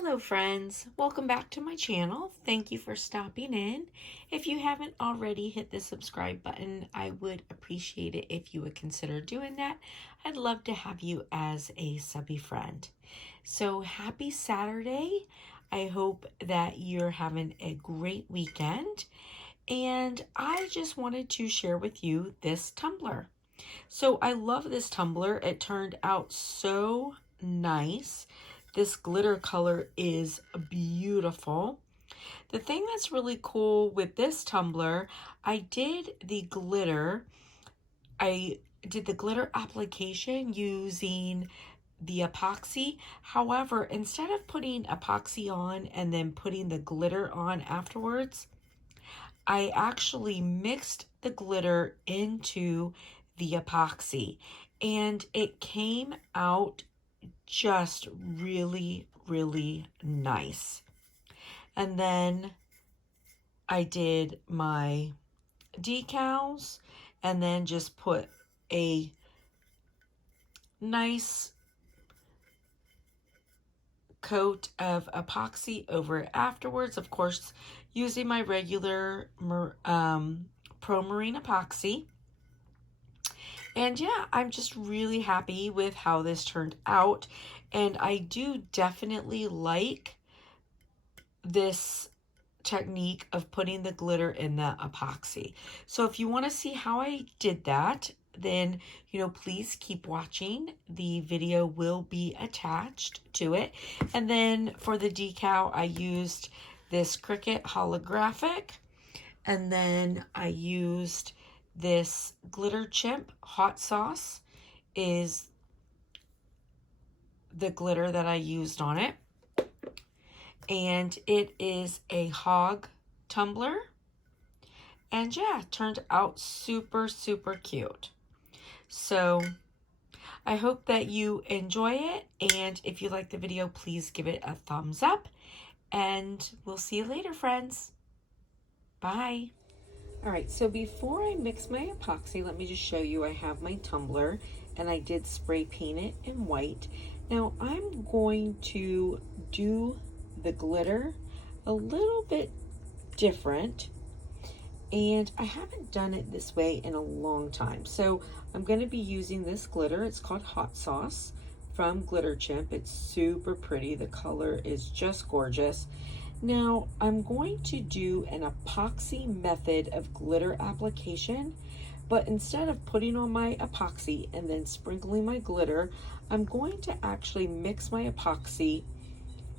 Hello friends, welcome back to my channel. Thank you for stopping in. If you haven't already hit the subscribe button, I would appreciate it if you would consider doing that. I'd love to have you as a subby friend. So happy Saturday. I hope that you're having a great weekend. And I just wanted to share with you this tumbler. So I love this tumbler. It turned out so nice. This glitter color is beautiful. The thing that's really cool with this tumbler, I did the glitter application using the epoxy. However, instead of putting epoxy on and then putting the glitter on afterwards, I actually mixed the glitter into the epoxy and it came out just really nice. And then I did my decals and then just put a nice coat of epoxy over it afterwards, of course using my regular Pro Marine epoxy. And yeah, I'm just really happy with how this turned out. And I do definitely like this technique of putting the glitter in the epoxy. So if you want to see how I did that, then, please keep watching. The video will be attached to it. And then for the decal, I used this Cricut Holographic. And then I used this glitter chimp hot sauce is the glitter that I used on it. And it is a Hogg tumbler. And yeah, it turned out super cute. So I hope that you enjoy it. And if you like the video, please give it a thumbs up. And we'll see you later, friends. Bye. All right, so before I mix my epoxy, let me just show you I have my tumbler and I did spray paint it in white. Now I'm going to do the glitter a little bit different, and I haven't done it this way in a long time. So I'm going to be using this glitter. It's called Hot Sauce from Glitter Chimp. It's super pretty. The color is just gorgeous. Now I'm going to do an epoxy method of glitter application, but instead of putting on my epoxy and then sprinkling my glitter, I'm going to actually mix my epoxy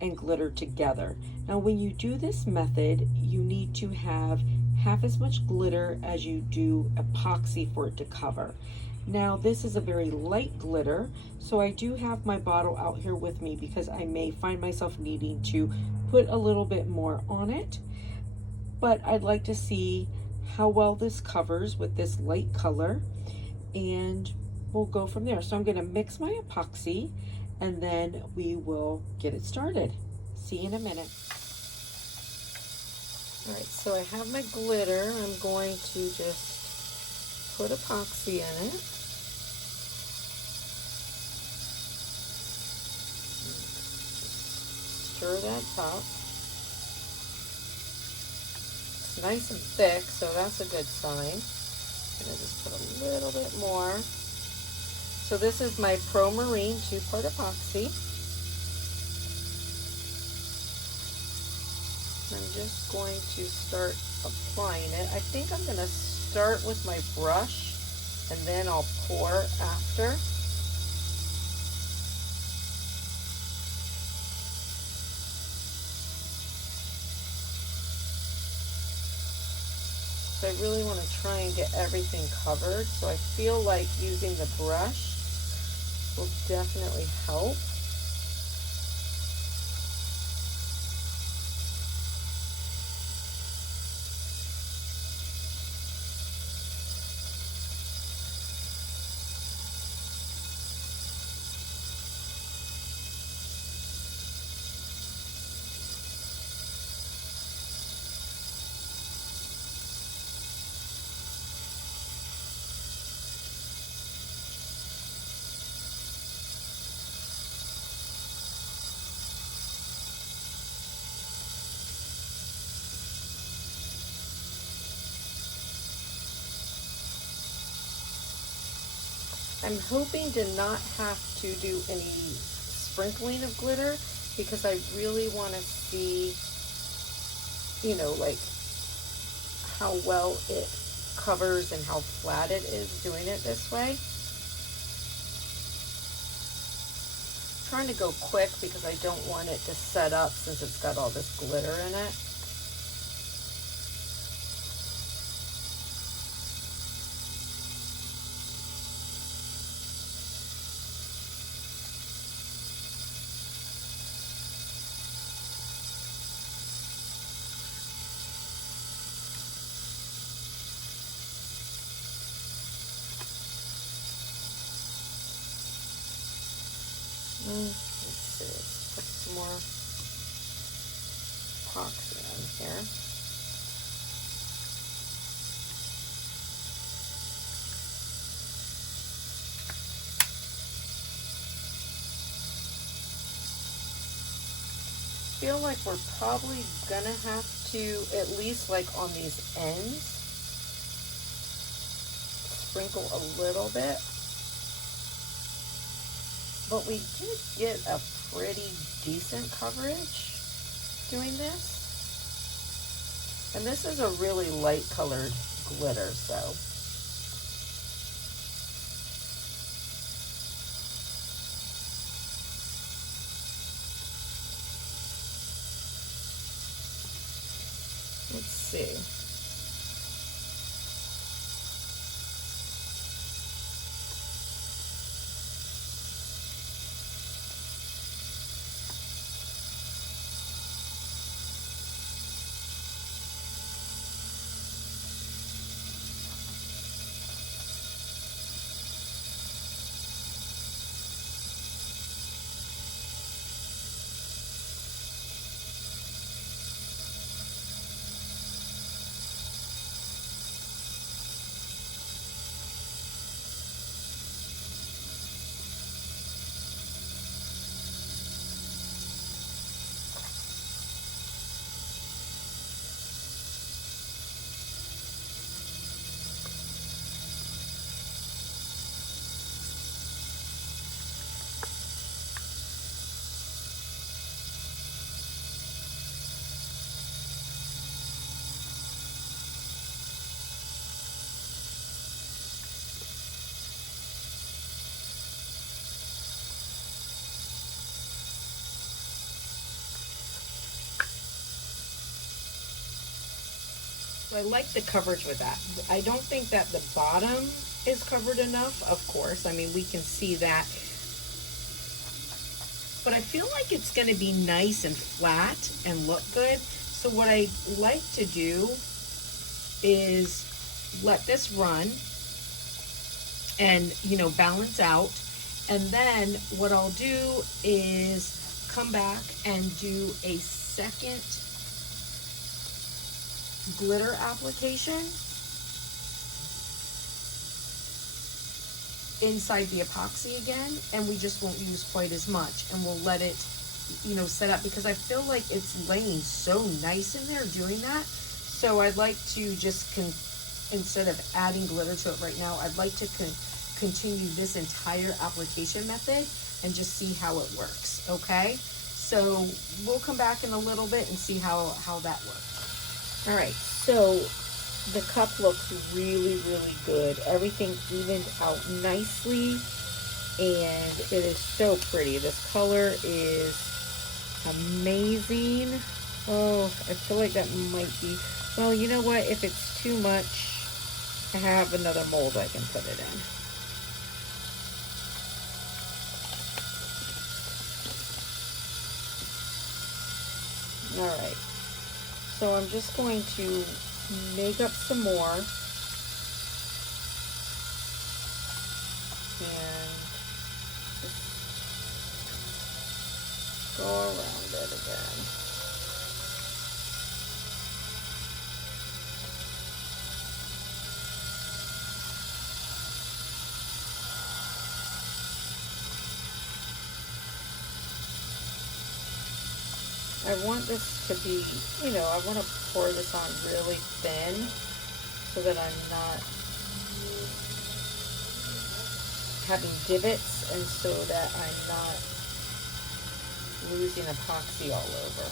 and glitter together. Now when you do this method, you need to have half as much glitter as you do epoxy for it to cover. Now this is a very light glitter, so I do have my bottle out here with me because I may find myself needing to put a little bit more on it, but I'd like to see how well this covers with this light color, and we'll go from there. So I'm going to mix my epoxy and then we will get it started. See you in a minute. All right, so I have my glitter. I'm going to just put epoxy in it. Stir that up. It's nice and thick, so that's a good sign. I'm going to just put a little bit more. So this is my Pro Marine 2-part epoxy. I'm just going to start applying it. I think I'm going to start with my brush and then I'll pour after. So I really want to try and get everything covered. So I feel like using the brush will definitely help. I'm hoping to not have to do any sprinkling of glitter because I really want to see, you know, like how well it covers and how flat it is doing it this way. I'm trying to go quick because I don't want it to set up since it's got all this glitter in it. Let's see, let's put some more epoxy on here. I feel like we're probably gonna have to, at least like on these ends, sprinkle a little bit. But we did get a pretty decent coverage doing this. And this is a really light colored glitter, so. Let's see. I like the coverage with that. I don't think that the bottom is covered enough, of course. I mean, we can see that. But I feel like it's going to be nice and flat and look good. So what I like to do is let this run and, you know, balance out. And then what I'll do is come back and do a second glitter application inside the epoxy again, and we just won't use quite as much, and we'll let it, you know, set up, because I feel like it's laying so nice in there doing that. So I'd like to just instead of adding glitter to it right now, I'd like to continue this entire application method and just see how it works. Okay, so we'll come back in a little bit and see how that works. All right, so the cup looks really, really good. Everything evened out nicely, and it is so pretty. This color is amazing. Oh, I feel like that might be, well, you know what? If it's too much, I have another mold I can put it in. All right. So I'm just going to make up some more, and just go around it again. I want this to be, you know, I want to pour this on really thin so that I'm not having divots, and so that I'm not losing epoxy all over.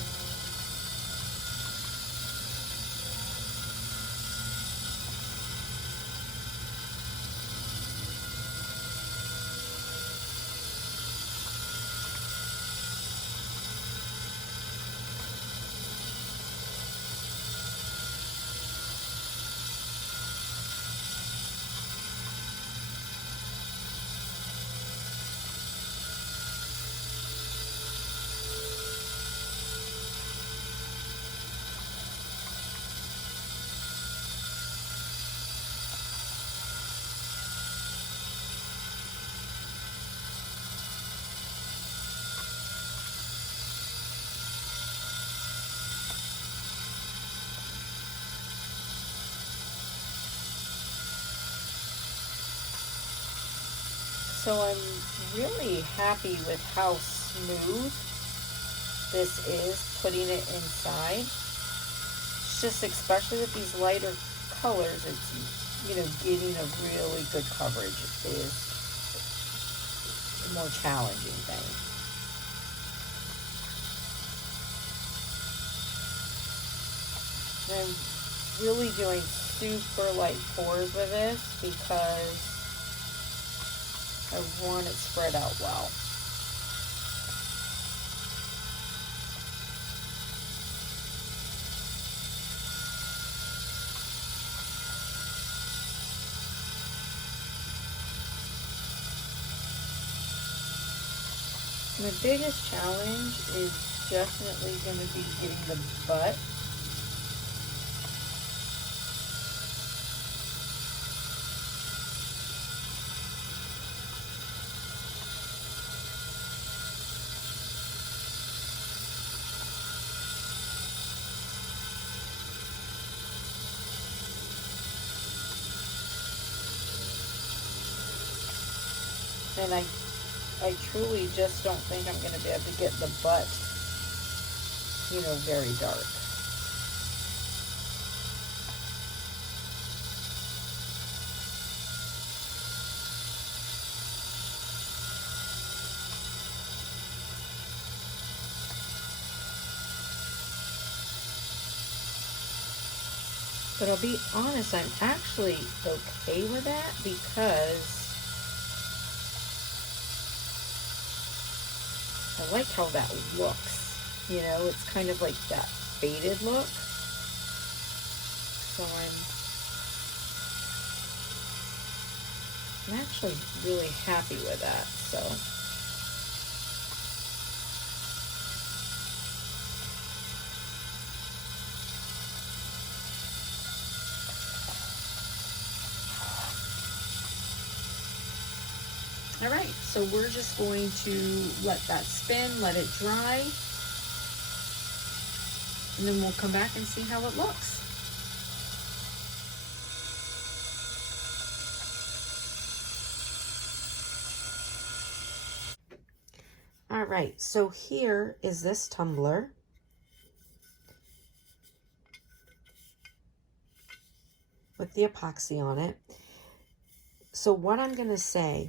So I'm really happy with how smooth this is, putting it inside. It's just, especially with these lighter colors, it's, you know, getting a really good coverage is the more challenging thing. And I'm really doing super light pours with this because I want it spread out well. My biggest challenge is definitely going to be getting the butt. And I truly just don't think I'm going to be able to get the butt, you know, very dark. But I'll be honest, I'm actually okay with that because I like how that looks. You know, it's kind of like that faded look. So I'm actually really happy with that. So all right, so we're just going to let that spin, let it dry, and then we'll come back and see how it looks. All right, so here is this tumbler. With the epoxy on it. So what I'm going to say,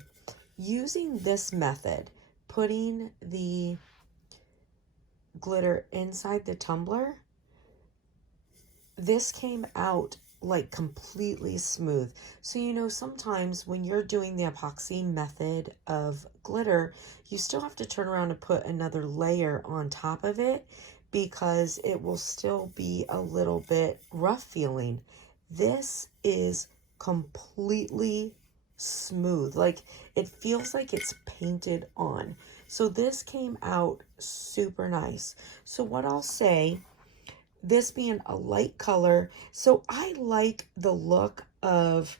using this method, putting the glitter inside the tumbler, this came out like completely smooth. So, you know, sometimes when you're doing the epoxy method of glitter, you still have to turn around and put another layer on top of it because it will still be a little bit rough feeling. This is completely smooth. Like, it feels like it's painted on. So this came out super nice. So what I'll say, this being a light color, so I like the look of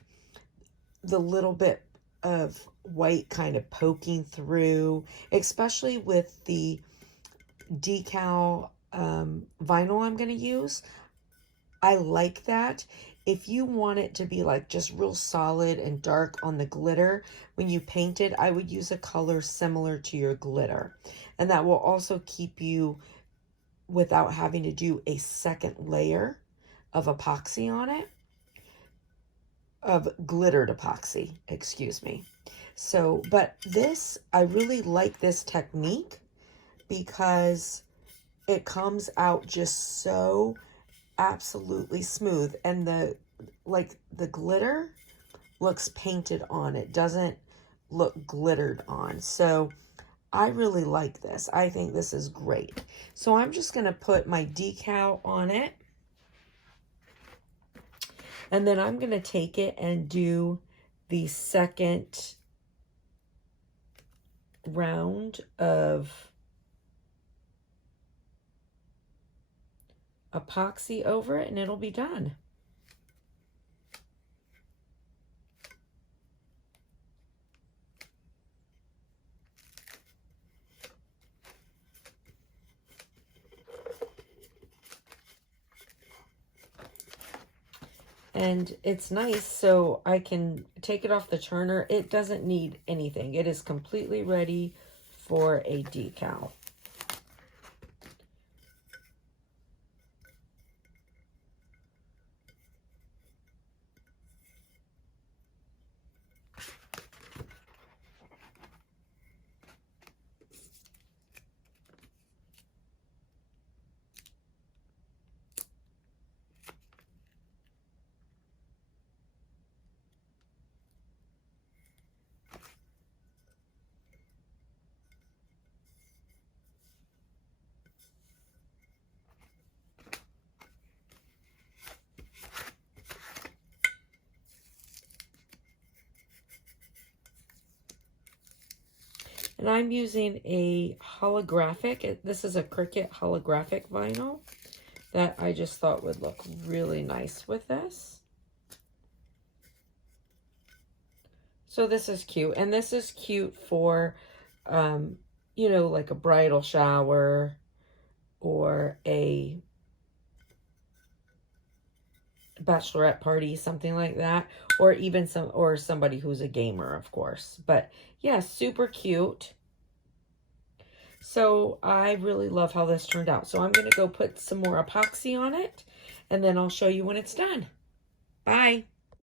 the little bit of white kind of poking through, especially with the decal vinyl I'm going to use. I like that. If you want it to be like just real solid and dark on the glitter, when you paint it, I would use a color similar to your glitter. And that will also keep you without having to do a second layer of epoxy on it, of glittered epoxy, excuse me. So, but this, I really like this technique because it comes out just so absolutely smooth. And the glitter looks painted on. It doesn't look glittered on. So I really like this. I think this is great. So I'm just going to put my decal on it. And then I'm going to take it and do the second round of epoxy over it, and it'll be done. And it's nice, so I can take it off the turner. It doesn't need anything. It is completely ready for a decal. And I'm using a holographic. This is a Cricut holographic vinyl that I just thought would look really nice with this. So this is cute. And this is cute for, you know, like a bridal shower or a bachelorette party, something like that, or even somebody who's a gamer, of course. But yeah, super cute. So I really love how this turned out. So I'm going to go put some more epoxy on it, and then I'll show you when it's done. Bye.